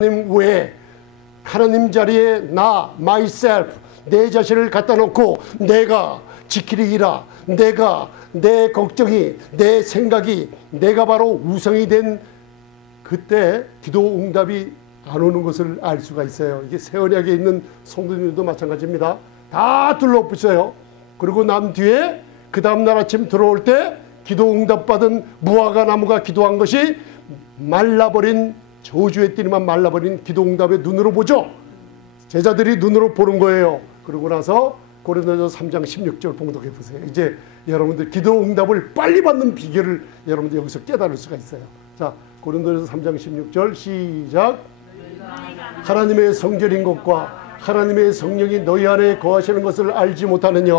하나님 외에 하나님 자리에 나, myself, 내 자신을 갖다 놓고 내가 지키리이라, 내가, 내 걱정이, 내 생각이 내가 바로 우상이 된 그때 기도 응답이 안 오는 것을 알 수가 있어요. 이게 새 언약에 있는 성도님들도 마찬가지입니다. 다 둘러붙어요. 그리고 난 뒤에 그 다음날 아침 들어올 때 기도 응답받은 무화과 나무가 기도한 것이 말라버린, 저주의 띠리만 말라버린 기도 응답의 눈으로 보죠. 제자들이 눈으로 보는 거예요. 그러고 나서 고린도전서 3장 16절 봉독해 보세요. 이제 여러분들 기도 응답을 빨리 받는 비결을 여러분들 여기서 깨달을 수가 있어요. 자, 고린도전서 3장 16절 시작. 하나님의 성전인 것과 하나님의 성령이 너희 안에 거하시는 것을 알지 못하느냐.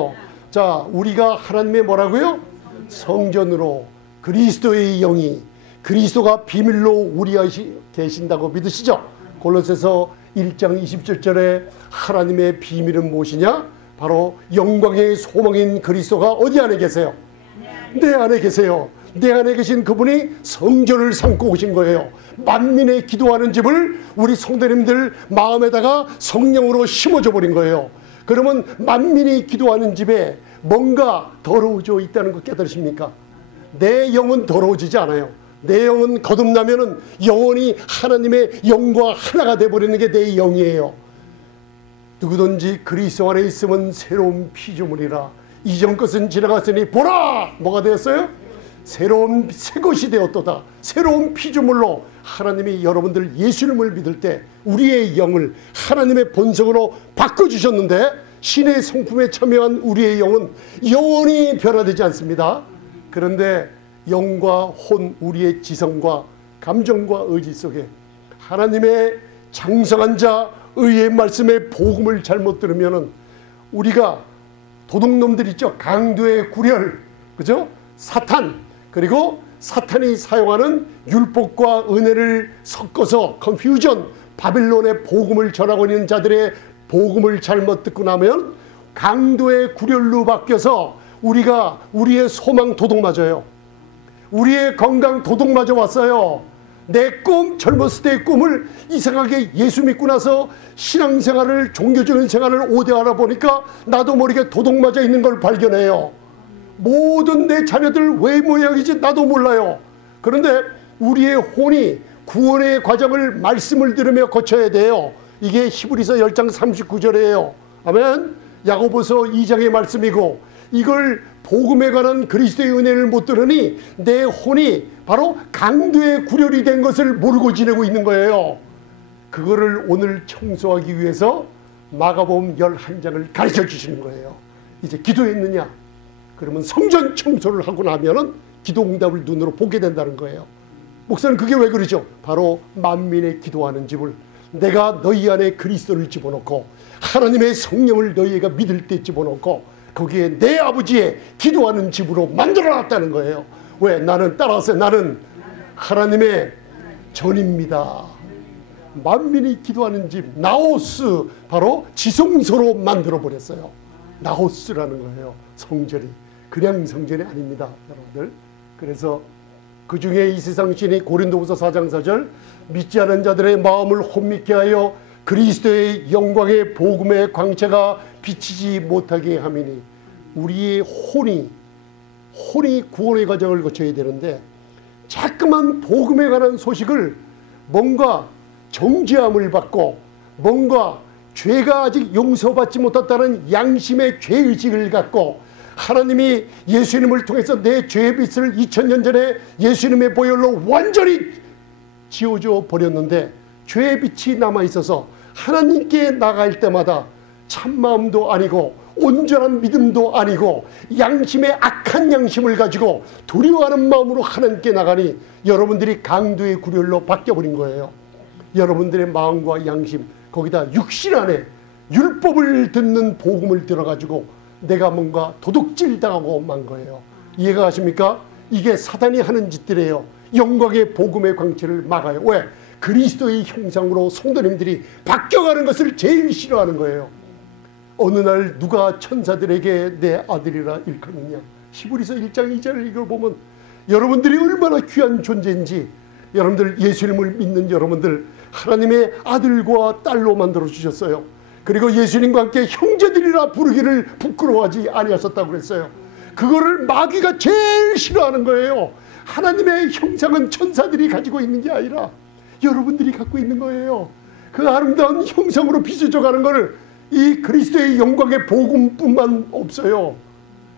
자, 우리가 하나님의 뭐라고요? 성전으로 그리스도의 영이, 그리스도가 비밀로 우리 안에 계신다고 믿으시죠? 골로새서 1장 27절에 하나님의 비밀은 무엇이냐? 바로 영광의 소망인 그리스도가 어디 안에 계세요? 내 안에 계세요. 내 안에 계신 그분이 성전을 삼고 오신 거예요. 만민의 기도하는 집을 우리 성도님들 마음에다가 성령으로 심어줘 버린 거예요. 그러면 만민이 기도하는 집에 뭔가 더러워져 있다는 거 깨달으십니까? 내 영은 더러워지지 않아요. 내 영은 거듭나면은 영원히 하나님의 영과 하나가 되어버리는 게 내 영이에요. 누구든지 그리스도 안에 있으면 새로운 피조물이라. 이전 것은 지나갔으니 보라! 뭐가 되었어요? 새로운 새 것이 되었도다. 새로운 피조물로 하나님이 여러분들 예수님을 믿을 때 우리의 영을 하나님의 본성으로 바꿔주셨는데 신의 성품에 참여한 우리의 영은 영원히 변화되지 않습니다. 그런데 영과 혼, 우리의 지성과 감정과 의지 속에 하나님의 장성한 자 의의 말씀의 복음을 잘못 들으면은 우리가 도둑놈들 있죠. 강도의 구렬, 그죠? 사탄, 그리고 사탄이 사용하는 율법과 은혜를 섞어서 컨퓨전, 바빌론의 복음을 전하고 있는 자들의 복음을 잘못 듣고 나면 강도의 구렬로 바뀌어서 우리가 우리의 소망 도둑 맞아요. 우리의 건강 도둑 맞아 왔어요. 내 꿈, 젊었을 때의 꿈을 이상하게 예수 믿고 나서 신앙생활을, 종교적인 생활을 오대하다 보니까 나도 모르게 도둑 맞아 있는 걸 발견해요. 모든 내 자녀들 왜 모양이지 나도 몰라요. 그런데 우리의 혼이 구원의 과정을 말씀을 들으며 거쳐야 돼요. 이게 히브리서 10장 39절이에요. 아멘. 야고보서 2장의 말씀이고, 이걸 복음에 관한 그리스도의 은혜를 못 들으니 내 혼이 바로 강도의 구렬이 된 것을 모르고 지내고 있는 거예요. 그거를 오늘 청소하기 위해서 마가복음 11장을 가르쳐 주시는 거예요. 이제 기도했느냐? 그러면 성전 청소를 하고 나면은 기도 응답을 눈으로 보게 된다는 거예요. 목사는 그게 왜 그러죠? 바로 만민의 기도하는 집을 내가 너희 안에 그리스도를 집어넣고 하나님의 성령을 너희가 믿을 때 집어넣고 거기에 내 아버지의 기도하는 집으로 만들어놨다는 거예요. 왜? 나는 따라서 나는 하나님의 전입니다. 만민이 기도하는 집 나오스, 바로 지성소로 만들어버렸어요. 나오스라는 거예요. 성전이 그냥 성전이 아닙니다, 여러분들. 그래서 그 중에 이 세상 신이 고린도후서 4장 4절 믿지 않은 자들의 마음을 혼미케 하여 그리스도의 영광의 복음의 광채가 비치지 못하게 함이니, 우리의 혼이 구원의 과정을 거쳐야 되는데 자꾸만 복음에 관한 소식을 뭔가 정죄함을 받고 뭔가 죄가 아직 용서받지 못했다는 양심의 죄의식을 갖고 하나님이 예수님을 통해서 내 죄의 빚을 2000년 전에 예수님의 보혈로 완전히 지워줘 버렸는데 죄의 빛이 남아있어서 하나님께 나갈 때마다 참마음도 아니고 온전한 믿음도 아니고 양심의 악한 양심을 가지고 두려워하는 마음으로 하나님께 나가니 여러분들이 강도의 구렬로 바뀌어버린 거예요. 여러분들의 마음과 양심, 거기다 육신 안에 율법을 듣는 복음을 들어가지고 내가 뭔가 도둑질 당하고 만 거예요. 이해가 가십니까? 이게 사단이 하는 짓들이에요. 영광의 복음의 광채를 막아요. 왜? 그리스도의 형상으로 성도님들이 바뀌어가는 것을 제일 싫어하는 거예요. 어느 날 누가 천사들에게 내 아들이라 일컫느냐. 히브리서 1장 2절을 이걸 보면 여러분들이 얼마나 귀한 존재인지, 여러분들 예수님을 믿는 여러분들, 하나님의 아들과 딸로 만들어 주셨어요. 그리고 예수님과 함께 형제들이라 부르기를 부끄러워하지 아니하셨다고 그랬어요. 그거를 마귀가 제일 싫어하는 거예요. 하나님의 형상은 천사들이 가지고 있는 게 아니라 여러분들이 갖고 있는 거예요. 그 아름다운 형상으로 빚어져 가는 것을 이 그리스도의 영광의 복음뿐만 없어요.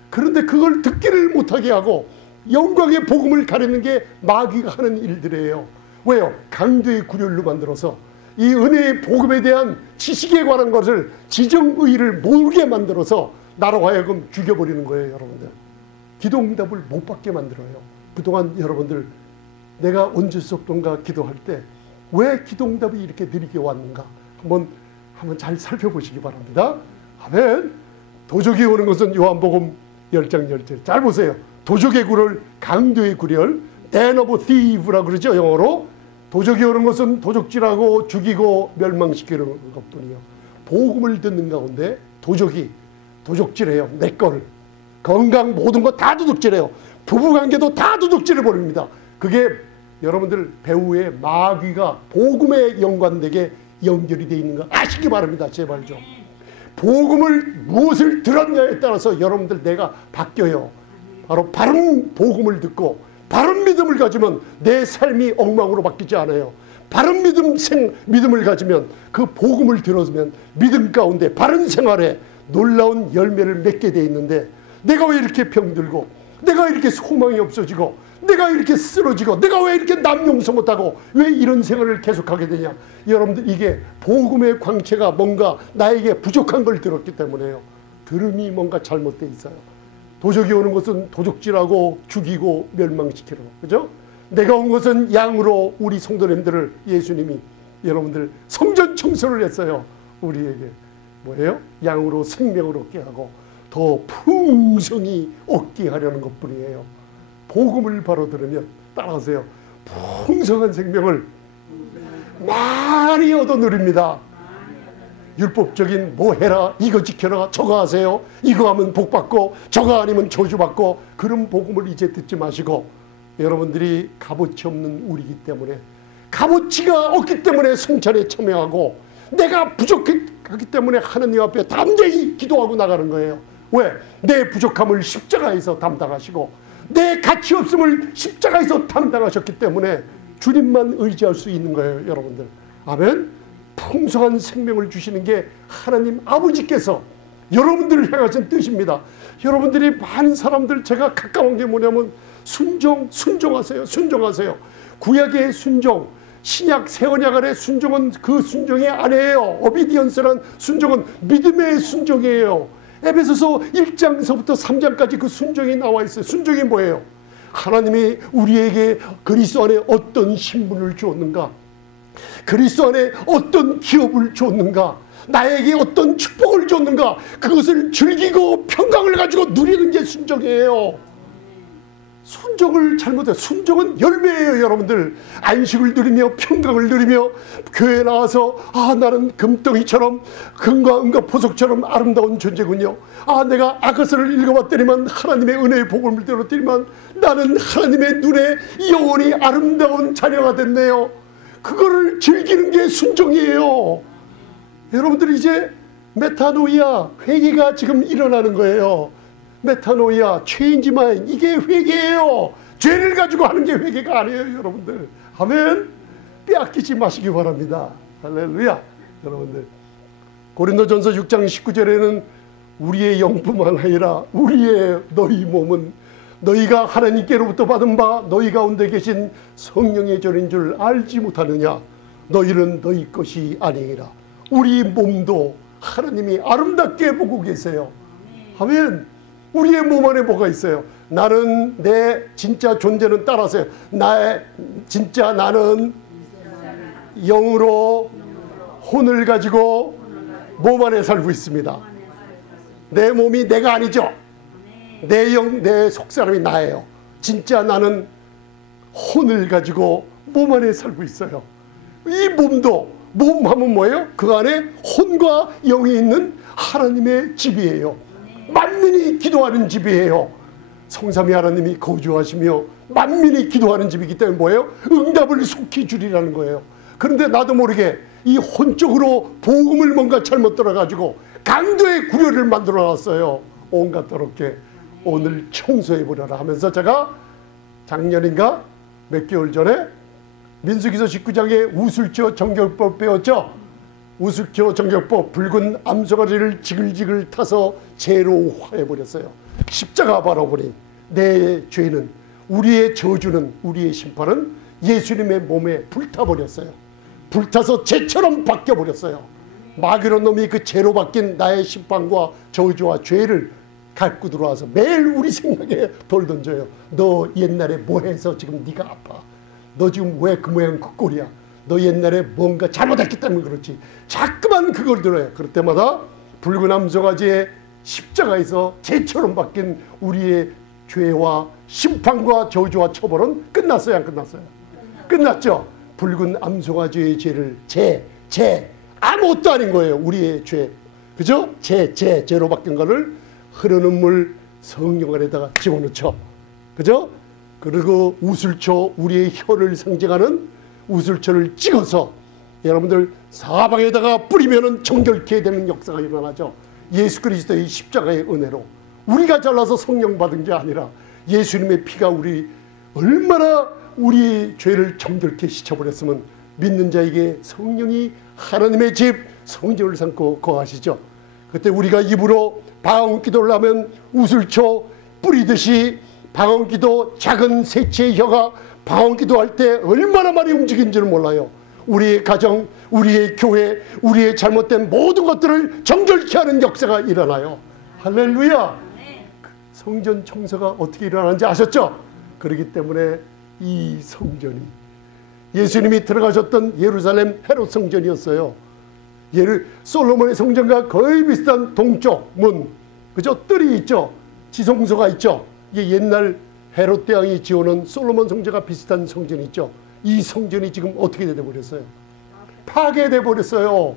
그런데 그걸 듣기를 못하게 하고 영광의 복음을 가리는 게 마귀가 하는 일들이에요. 왜요? 강도의 구렬로 만들어서 이 은혜의 복음에 대한 지식에 관한 것을 지정의의를 모르게 만들어서 나로 하여금 죽여버리는 거예요. 여러분들, 기도응답을 못 받게 만들어요. 그동안 여러분들, 내가 언제 썼던가 기도할 때 왜 기도응답이 이렇게 느리게 왔는가 한번 잘 살펴보시기 바랍니다. 아멘. 도적이 오는 것은 요한복음 10장 10절. 잘 보세요. 도적의 구렬, 강도의 구렬, den of thief라고 그러죠, 영어로. 도적이 오는 것은 도적질하고 죽이고 멸망시키는 것뿐이요. 복음을 듣는 가운데 도적이 도적질해요. 내 거를. 건강 모든 거 다 도적질해요. 부부관계도 다 도적질해 버립니다. 그게 여러분들 배후에 마귀가 복음에 연관되게 연결이 되어 있는 거 아시기 바랍니다. 제발 좀. 복음을 무엇을 들었냐에 따라서 여러분들 내가 바뀌어요. 바로 바른 복음을 듣고 바른 믿음을 가지면 내 삶이 엉망으로 바뀌지 않아요. 바른 믿음을 가지면 그 복음을 들었으면 믿음 가운데 바른 생활에 놀라운 열매를 맺게 돼 있는데, 내가 왜 이렇게 병들고, 내가 이렇게 소망이 없어지고, 내가 이렇게 쓰러지고, 내가 왜 이렇게 남용서 못하고, 왜 이런 생활을 계속하게 되냐. 여러분들, 이게 복음의 광채가 뭔가 나에게 부족한 걸 들었기 때문에요. 들음이 뭔가 잘못되어 있어요. 도적이 오는 것은 도적질하고 죽이고 멸망시키는 거, 그죠? 내가 온 것은 양으로 우리 성도님들을 예수님이 여러분들 성전 청소를 했어요. 우리에게 뭐예요? 양으로 생명을 얻게 하고 더 풍성히 얻게 하려는 것뿐이에요. 복음을 바로 들으면 따라하세요. 풍성한 생명을 많이 얻어 누립니다. 율법적인 뭐 해라, 이거 지켜라, 저거 하세요, 이거 하면 복 받고 저거 아니면 저주 받고, 그런 복음을 이제 듣지 마시고, 여러분들이 값어치 없는 우리이기 때문에, 값어치가 없기 때문에 성찬에 참여하고, 내가 부족하기 때문에 하나님 앞에 담대히 기도하고 나가는 거예요. 왜? 내 부족함을 십자가에서 담당하시고 내 가치 없음을 십자가에서 담당하셨기 때문에 주님만 의지할 수 있는 거예요. 여러분들, 아멘. 풍성한 생명을 주시는 게 하나님 아버지께서 여러분들을 향하신 뜻입니다. 여러분들이 많은 사람들, 제가 가까운 게 뭐냐면 순종하세요. 순종하세요. 구약의 순종, 신약 새언약 안에 순종은 그 순종이 아니에요. 오비디언스란 순종은 믿음의 순종이에요. 에베소서 1장서부터 3장까지 그 순종이 나와 있어요. 순종이 뭐예요? 하나님이 우리에게 그리스도 안에 어떤 신분을 주었는가, 그리스도 안에 어떤 기업을 줬는가, 나에게 어떤 축복을 줬는가, 그것을 즐기고 평강을 가지고 누리는 게 순종이에요. 순종을 잘못해. 순종은 열매예요. 여러분들, 안식을 누리며 평강을 누리며 교회에 나와서 나는 금덩이처럼 금과 은과 보석처럼 아름다운 존재군요. 내가 아가서를 읽어봤더니만 하나님의 은혜의 복음을 들었더니만 나는 하나님의 눈에 영원히 아름다운 자녀가 됐네요. 그거를 즐기는 게 순종이에요. 여러분들, 이제 메타노이아, 회개가 지금 일어나는 거예요. 메타노이아, 체인지 마인드, 이게 회개예요. 죄를 가지고 하는 게 회개가 아니에요. 여러분들, 아멘. 빼앗기지 마시기 바랍니다. 할렐루야. 여러분들, 고린도전서 6장 19절에는 우리의 영뿐만 아니라 우리의 너희 몸은 너희가 하나님께로부터 받은 바 너희 가운데 계신 성령의 전인 줄 알지 못하느냐. 너희는 너희 것이 아니니라. 우리 몸도 하나님이 아름답게 보고 계세요. 아멘. 우리의 몸 안에 뭐가 있어요? 나는 내 진짜 존재는 따라서요. 나는 영으로 혼을 가지고 몸 안에 살고 있습니다. 내 몸이 내가 아니죠. 내 영, 내 속사람이 나예요. 진짜 나는 혼을 가지고 몸 안에 살고 있어요. 이 몸도, 몸 하면 뭐예요? 그 안에 혼과 영이 있는 하나님의 집이에요. 만민이 기도하는 집이에요. 성삼위 하나님이 거주하시며 만민이 기도하는 집이기 때문에 뭐예요? 응답을 속히 주리라는 거예요. 그런데 나도 모르게 이 혼적으로 복음을 뭔가 잘못 들어가지고 강도의 구려를 만들어놨어요. 온갖 더럽게 오늘 청소해버려라 하면서 제가 작년인가 몇 개월 전에 민수기서 19장에 우술조 정결법 배웠죠. 우술조 정결법, 붉은 암소가리를 지글지글 타서 제로화해버렸어요. 십자가 바라보니 내 죄는, 우리의 저주는, 우리의 심판은 예수님의 몸에 불타버렸어요. 불타서 죄처럼 바뀌어버렸어요. 마귀로 놈이 그 죄로 바뀐 나의 심판과 저주와 죄를 갖고 들어와서 매일 우리 생각에 돌 던져요. 너 옛날에 뭐 해서 지금 네가 아파? 너 지금 왜 그 모양 그 꼴이야? 너 옛날에 뭔가 잘못했기 때문에 그렇지. 자꾸만 그걸 들어요. 그럴 때마다 붉은 암소가지의 십자가에서 죄처럼 바뀐 우리의 죄와 심판과 저주와 처벌은 끝났어요, 안 끝났어요? 끝났죠. 붉은 암소가지의 죄를 죄 아무것도 아닌 거예요. 우리의 죄, 그죠? 죄로 바뀐 거를 흐르는 물 성령 안에다가 집어넣죠. 그죠? 그리고 우슬초, 우리의 혀를 상징하는 우슬초를 찍어서 여러분들 사방에다가 뿌리면은 정결케 되는 역사가 일어나죠. 예수 그리스도의 십자가의 은혜로 우리가 잘나서 성령 받은 게 아니라 예수님의 피가 우리 얼마나 우리 죄를 정결케 씻어버렸으면 믿는 자에게 성령이 하나님의 집 성전을 삼고 거하시죠. 그때 우리가 입으로 방언기도를 하면 우슬초 뿌리듯이 방언기도, 작은 새치의 혀가 방언기도 할 때 얼마나 많이 움직이는지를 몰라요. 우리의 가정, 우리의 교회, 우리의 잘못된 모든 것들을 정결케 하는 역사가 일어나요. 할렐루야. 성전 청소가 어떻게 일어나는지 아셨죠? 그렇기 때문에 이 성전이 예수님이 들어가셨던 예루살렘 헤롯 성전이었어요. 솔로몬의 성전과 거의 비슷한 동쪽 문, 그죠? 뜰이 있죠. 지성소가 있죠. 이게 옛날 헤롯 대왕이 지어놓은 솔로몬 성전과 비슷한 성전이 있죠. 이 성전이 지금 어떻게 되어버렸어요? 파괴돼 버렸어요.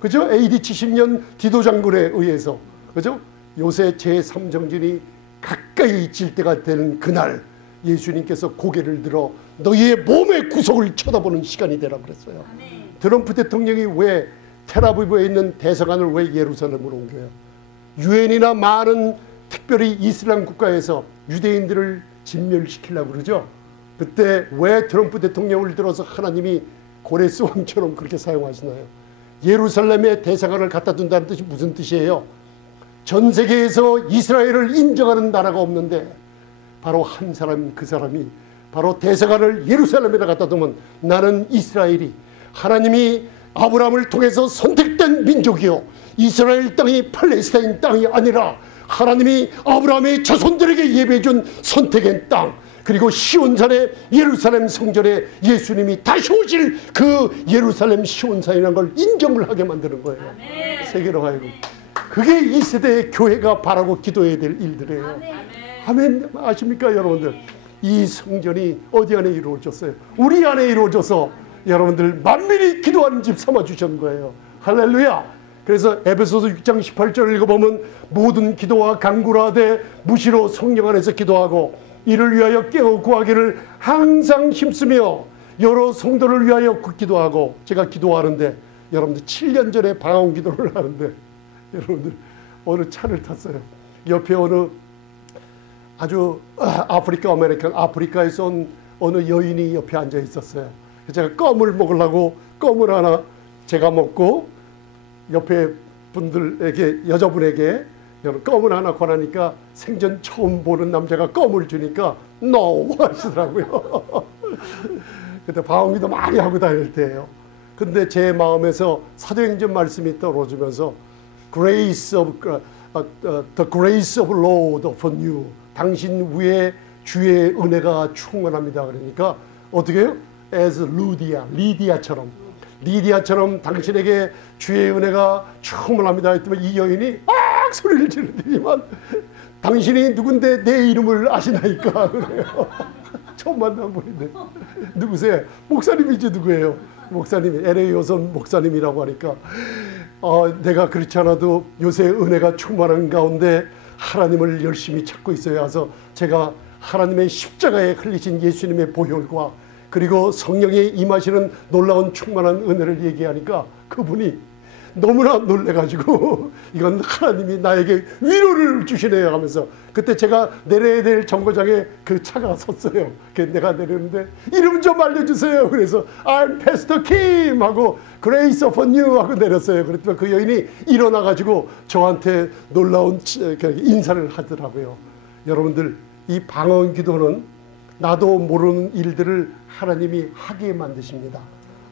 그죠? AD 70년 디도 장군에 의해서, 그죠? 요새 제3정진이 가까이 질 때가 되는 그날 예수님께서 고개를 들어 너희의 몸의 구속을 쳐다보는 시간이 되라 그랬어요. 트럼프 대통령이 왜 텔아비브에 있는 대사관을 왜 예루살렘으로 옮겨요? 유엔이나 많은 특별히 이슬람 국가에서 유대인들을 진멸시키려고 그러죠. 그때 왜 트럼프 대통령을 들어서 하나님이 고레스 왕처럼 그렇게 사용하시나요? 예루살렘에 대사관을 갖다 둔다는 뜻이 무슨 뜻이에요? 전 세계에서 이스라엘을 인정하는 나라가 없는데 바로 한 사람, 그 사람이 바로 대사관을 예루살렘에다 갖다 두면 나는 이스라엘이 하나님이 아브라함을 통해서 선택된 민족이요, 이스라엘 땅이 팔레스타인 땅이 아니라 하나님이 아브라함의 자손들에게 예배해준 선택의 땅, 그리고 시온산의 예루살렘 성전에 예수님이 다시 오실 그 예루살렘 시온산이라는 걸 인정을 하게 만드는 거예요. 아멘. 세계로 하여금. 그게 이 세대의 교회가 바라고 기도해야 될 일들이에요. 아멘. 아멘. 아십니까 여러분들? 이 성전이 어디 안에 이루어졌어요? 우리 안에 이루어져서 여러분들 만민이 기도하는 집 삼아주신 거예요. 할렐루야. 그래서 에베소서 6장 18절을 읽어보면 모든 기도와 간구를 하되 무시로 성령 안에서 기도하고 이를 위하여 깨어 구하기를 항상 힘쓰며 여러 성도를 위하여 기도하고, 제가 기도하는데 여러분들 7년 전에 방언 기도를 하는데 여러분들 어느 차를 탔어요. 옆에 어느 아주 아프리카 아메리칸, 아프리카에서 온 어느 여인이 옆에 앉아 있었어요. 제가 껌을 먹으려고 껌을 하나 제가 먹고 옆에 분들에게, 여자분에게 껌을 하나 권하니까 생전 처음 보는 남자가 껌을 주니까 NO 하시더라고요. 그때 방언기도 많이 하고 다닐 때예요. 근데 제 마음에서 사도행전 말씀이 떨어지면서 Grace of the grace of Lord upon you, 당신 위에 주의 은혜가 충만합니다. 그러니까 어떻게 해요? As 리디아처럼 당신에게 주의 은혜가 충만합니다 했더니 이 여인이 막 소리를 지르더니만 당신이 누군데 내 이름을 아시나이까 그래요. 처음 만난 분인데 누구세요? 목사님이지. 누구예요? 목사님이 LA 요선 목사님이라고 하니까 내가 그렇지 않아도 요새 은혜가 충만한 가운데 하나님을 열심히 찾고 있어야 해서 제가 하나님의 십자가에 흘리신 예수님의 보혈과 그리고 성령이 임하시는 놀라운 충만한 은혜를 얘기하니까 그분이 너무나 놀래가지고 이건 하나님이 나에게 위로를 주시네요 하면서, 그때 제가 내려야 될 정거장에 그 차가 섰어요. 내가 내렸는데 이름 좀 알려주세요. 그래서 I'm Pastor Kim 하고 Grace upon you 하고 내렸어요. 그랬더니 그 여인이 일어나가지고 저한테 놀라운 인사를 하더라고요. 여러분들, 이 방언 기도는 나도 모르는 일들을 하나님이 하게 만드십니다.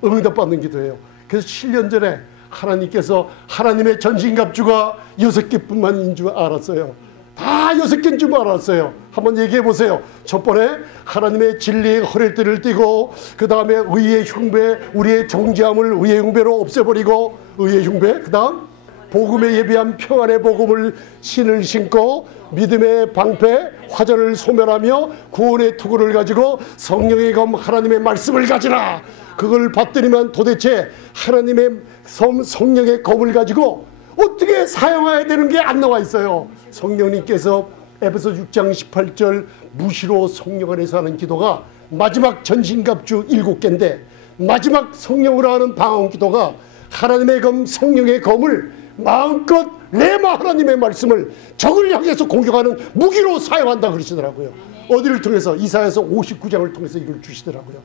응답받는 기도예요. 그래서 7년 전에 하나님께서 하나님의 전신갑주가 6개뿐만인 줄 알았어요. 다 6개인 줄 알았어요. 한번 얘기해 보세요. 첫 번에 하나님의 진리의 허리띠를 띠고, 그 다음에 의의 흉배, 우리의 정죄함을 의의 흉배로 없애버리고, 의의 흉배, 그 다음 복음에 예비한 평안의 복음을 신을 신고, 믿음의 방패 화전을 소멸하며 구원의 투구를 가지고 성령의 검 하나님의 말씀을 가지라. 그걸 받더니만 도대체 하나님의 성령의 검을 가지고 어떻게 사용해야 되는 게 안 나와 있어요. 성령님께서 에베소 6장 18절 무시로 성령 안에서 하는 기도가 마지막 전신갑주 7개인데, 마지막 성령으로 하는 방언 기도가 하나님의 검, 성령의 검을 마음껏 레마 하나님의 말씀을 적을 향해서 공격하는 무기로 사용한다 그러시더라고요. 어디를 통해서? 이사야서 59장을 통해서 이걸 주시더라고요.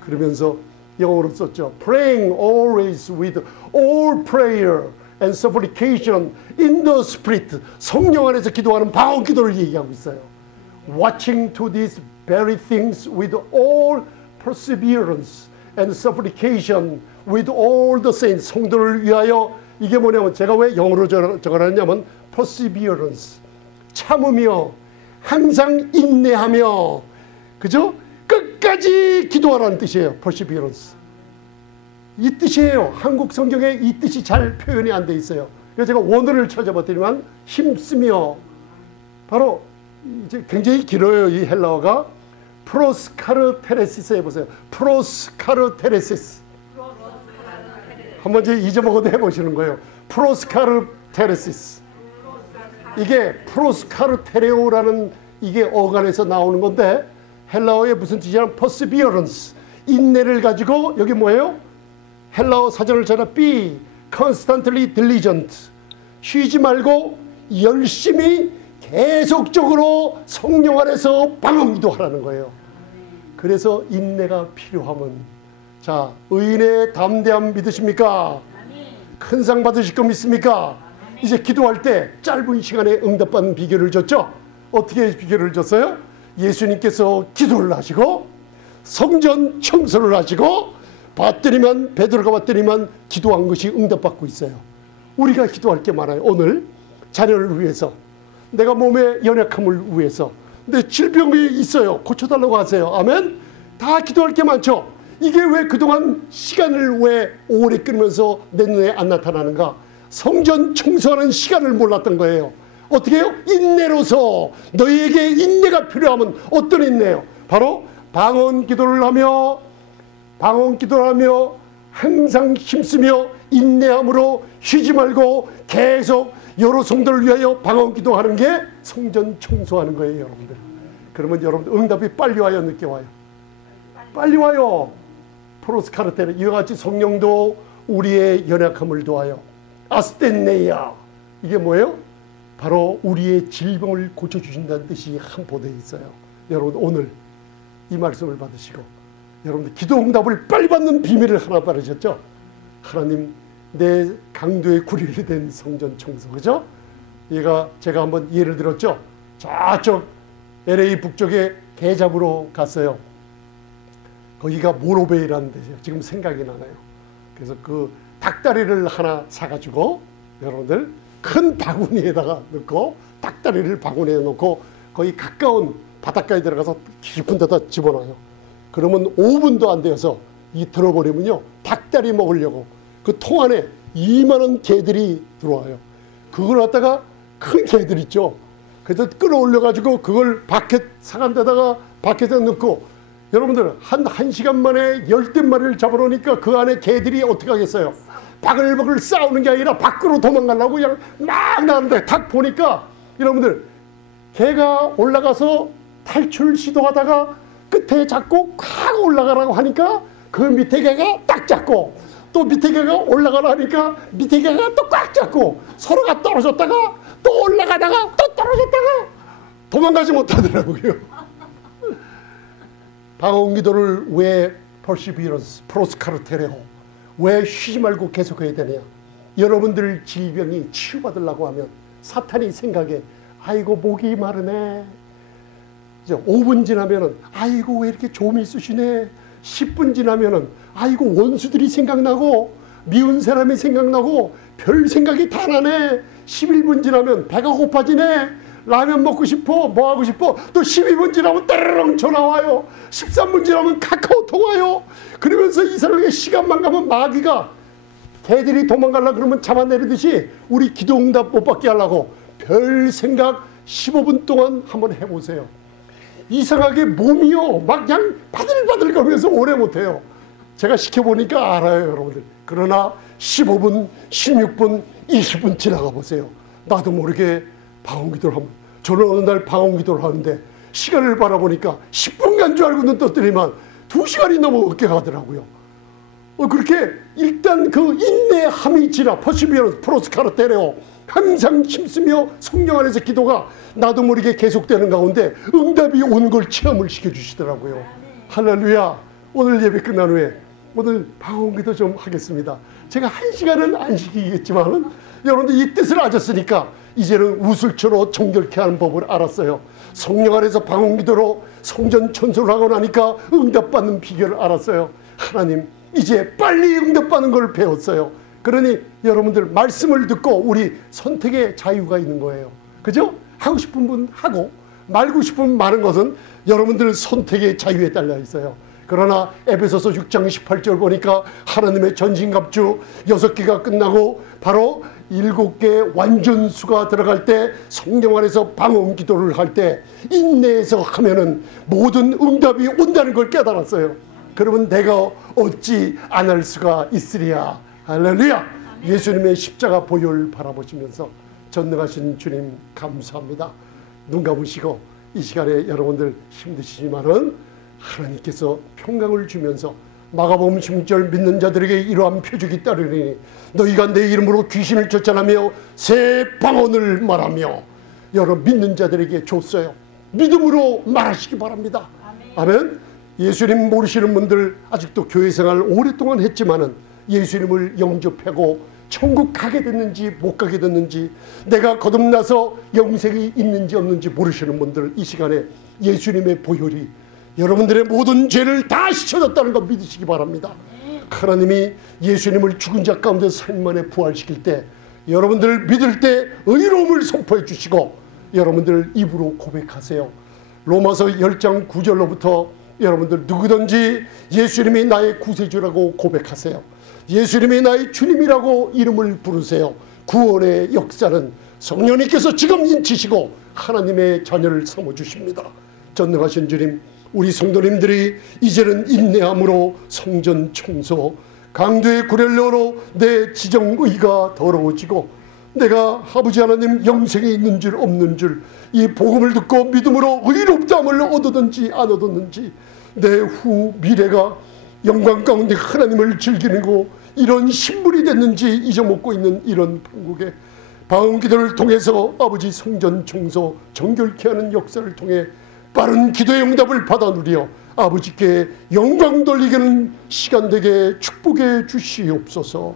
그러면서 영어로 썼죠. Praying always with all prayer and supplication in the Spirit. 성령 안에서 기도하는 방언 기도를 얘기하고 있어요. Watching to these very things with all perseverance and supplication with all the saints. 성도를 위하여. 이게 뭐냐면, 제가 왜 영어로 적어놨냐면 perseverance, 참으며 항상 인내하며, 그죠? 끝까지 기도하라는 뜻이에요. perseverance. 이 뜻이에요. 한국 성경에 이 뜻이 잘 표현이 안 돼 있어요. 그래서 제가 원어를 찾아봤더니만 힘쓰며, 바로 이제 굉장히 길어요. 이 헬라어가 프로스카르테레시스 해보세요. 프로스카르테레시스. 한번 이제 잊어먹어도 해보시는 거예요. 프로스카르테레시스. 이게 프로스카르테레오라는 이게 어간에서 나오는 건데, 헬라어의 무슨 뜻이냐면 perseverance, 인내를 가지고, 여기 뭐예요? 헬라어 사전을 찾아 be constantly diligent, 쉬지 말고 열심히 계속적으로 성령 안에서 방언 기도하라는 거예요. 그래서 인내가 필요하면, 자, 의인의 담대함 믿으십니까? 큰 상 받으실 거 믿습니까? 이제 기도할 때 짧은 시간에 응답받는 비결을 줬죠. 어떻게 비결을 줬어요? 예수님께서 기도를 하시고 성전 청소를 하시고 받더니만, 베드로가 받더니만 기도한 것이 응답받고 있어요. 우리가 기도할 게 많아요. 오늘 자녀를 위해서, 내가 몸의 연약함을 위해서, 내 질병이 있어요. 고쳐달라고 하세요. 아멘. 다 기도할 게 많죠. 이게 왜 그동안 시간을 왜 오래 끌면서 내 눈에 안 나타나는가? 성전 청소하는 시간을 몰랐던 거예요. 어떻게 해요? 인내로서. 너희에게 인내가 필요하면 어떤 인내요? 바로 방언 기도를 하며 항상 힘쓰며 인내함으로 쉬지 말고 계속 여러 성도를 위하여 방언 기도하는 게 성전 청소하는 거예요, 여러분들. 그러면 여러분들 응답이 빨리 와요, 늦게 와요? 빨리 와요. 프로스카르테르, 이와 같이 성령도 우리의 연약함을 도와요. 아스텐네야, 이게 뭐예요? 바로 우리의 질병을 고쳐주신다는 뜻이 한 보도에 있어요. 여러분, 오늘 이 말씀을 받으시고 여러분들 기도 응답을 빨리 받는 비밀을 하나 받으셨죠? 하나님, 내 강도의 구리이 된 성전 청소, 그죠? 제가 한번 예를 들었죠? 저쪽 LA 북쪽에 개 잡으러 갔어요. 거기가 모로베이라는 데죠. 지금 생각이 나나요? 그래서 그 닭다리를 하나 사가지고 여러분들 큰 바구니에다가 넣고, 닭다리를 바구니에 넣고 거의 가까운 바닷가에 들어가서 깊은 데다 집어넣어요. 그러면 5분도 안 되어서 이 들어버리면요, 닭다리 먹으려고 그 통 안에 2만원 개들이 들어와요. 그걸 갖다가, 큰 개들 있죠. 그래서 끌어올려가지고 그걸 바켓 사간 데다가 바켓에 넣고, 여러분들 한 시간 만에 10마리를 잡아놓으니까 그 안에 개들이 어떻게 하겠어요? 바글바글 싸우는 게 아니라 밖으로 도망가려고 그냥 막 나는데, 딱 보니까 여러분들 개가 올라가서 탈출 시도하다가 끝에 잡고 콱 올라가라고 하니까 그 밑에 개가 딱 잡고, 또 밑에 개가 올라가라 하니까 밑에 개가 또 꽉 잡고, 서로가 떨어졌다가 또 올라가다가 또 떨어졌다가 도망가지 못하더라고요. 방언기도를 왜 퍼시비런스, 프로스카르테레오, 왜 쉬지 말고 계속해야 되냐? 여러분들 질병이 치유받으려고 하면 사탄이 생각해, 아이고 목이 마르네. 이제 5분 지나면은 아이고 왜 이렇게 좀이 쑤시네. 10분 지나면은 아이고 원수들이 생각나고 미운 사람이 생각나고 별 생각이 다 나네. 11분 지나면 배가 고파지네. 라면 먹고 싶어. 뭐 하고 싶어. 또 12분 지나면 따르릉 전화 와요. 13분 지나면 카카오톡 와요. 그러면서 이상하게 시간만 가면 마귀가 개들이 도망가려고 그러면 잡아내리듯이 우리 기도응답 못 받게 하려고 별 생각 15분 동안 한번 해보세요. 이상하게 몸이요 막 그냥 바들바들 거면서 오래 못해요. 제가 시켜보니까 알아요, 여러분들. 그러나 15분, 16분, 20분 지나가 보세요. 나도 모르게 방언기도를 하면, 저는 어느 날 방언기도를 하는데 시간을 바라보니까 10분 간 줄 알고 눈 떴더니만 2시간이 넘어 어깨가 가더라고요. 그렇게 일단 그 인내함이 지나 퍼시비어런스, 프로스카르테레오, 항상 힘쓰며 성령 안에서 기도가 나도 모르게 계속되는 가운데 응답이 온 걸 체험을 시켜주시더라고요. 할렐루야. 오늘 예배 끝난 후에 오늘 방언기도 좀 하겠습니다. 제가 1시간은 안 시키겠지만 여러분들 이 뜻을 아셨으니까 이제는 우슬초로 정결케 하는 법을 알았어요. 성령 안에서 방언기도로 성전 천소를 하고 나니까 응답받는 비결을 알았어요. 하나님, 이제 빨리 응답받는 걸 배웠어요. 그러니 여러분들 말씀을 듣고 우리 선택의 자유가 있는 거예요. 그죠? 하고 싶은 분 하고 말고 싶은 많은 것은 여러분들 선택의 자유에 달려 있어요. 그러나 에베소서 6장 18절 보니까 하나님의 전신갑주 6개가 끝나고 바로 7개 완전수가 들어갈 때 성령 안에서 방언 기도를 할 때 인내해서 하면은 모든 응답이 온다는 걸 깨달았어요. 그러면 내가 어찌 안 할 수가 있으랴. 할렐루야. 예수님의 십자가 보혈 바라보시면서 전능하신 주님 감사합니다. 눈 감으시고 이 시간에 여러분들 힘드시지만은 하나님께서 평강을 주면서 마가복음 16절 믿는 자들에게 이러한 표적이 따르리니 너희가 내 이름으로 귀신을 쫓아내며 새 방언을 말하며 여러분 믿는 자들에게 줬어요. 믿음으로 말하시기 바랍니다. 아멘. 예수님 모르시는 분들 아직도 교회생활 오랫동안 했지만은 예수님을 영접하고 천국 가게 됐는지 못 가게 됐는지 내가 거듭나서 영생이 있는지 없는지 모르시는 분들 이 시간에 예수님의 보혈이 여러분들의 모든 죄를 다 씻어줬다는 거 믿으시기 바랍니다. 하나님이 예수님을 죽은 자 가운데 3일 만에 부활시킬 때 여러분들 믿을 때 의로움을 선포해 주시고 여러분들 입으로 고백하세요. 로마서 10장 9절로부터 여러분들 누구든지 예수님이 나의 구세주라고 고백하세요. 예수님이 나의 주님이라고 이름을 부르세요. 구원의 역사는 성령님께서 지금 인치시고 하나님의 자녀를 삼아주십니다. 전능하신 주님, 우리 성도님들이 이제는 인내함으로 성전 청소, 강도의 구렐로로 내 지정의가 더러워지고 내가 아버지 하나님 영생이 있는 줄 없는 줄 이 복음을 듣고 믿음으로 의롭다함을 얻었는지 안 얻었는지 내 후 미래가 영광 가운데 하나님을 즐기는 거 이런 신분이 됐는지 잊어먹고 있는 이런 판국에 방언기도를 통해서 아버지 성전 청소 정결케 하는 역사를 통해 빠른 기도의 응답을 받아 누려 아버지께 영광 돌리게 하는 시간 되게 축복해 주시옵소서.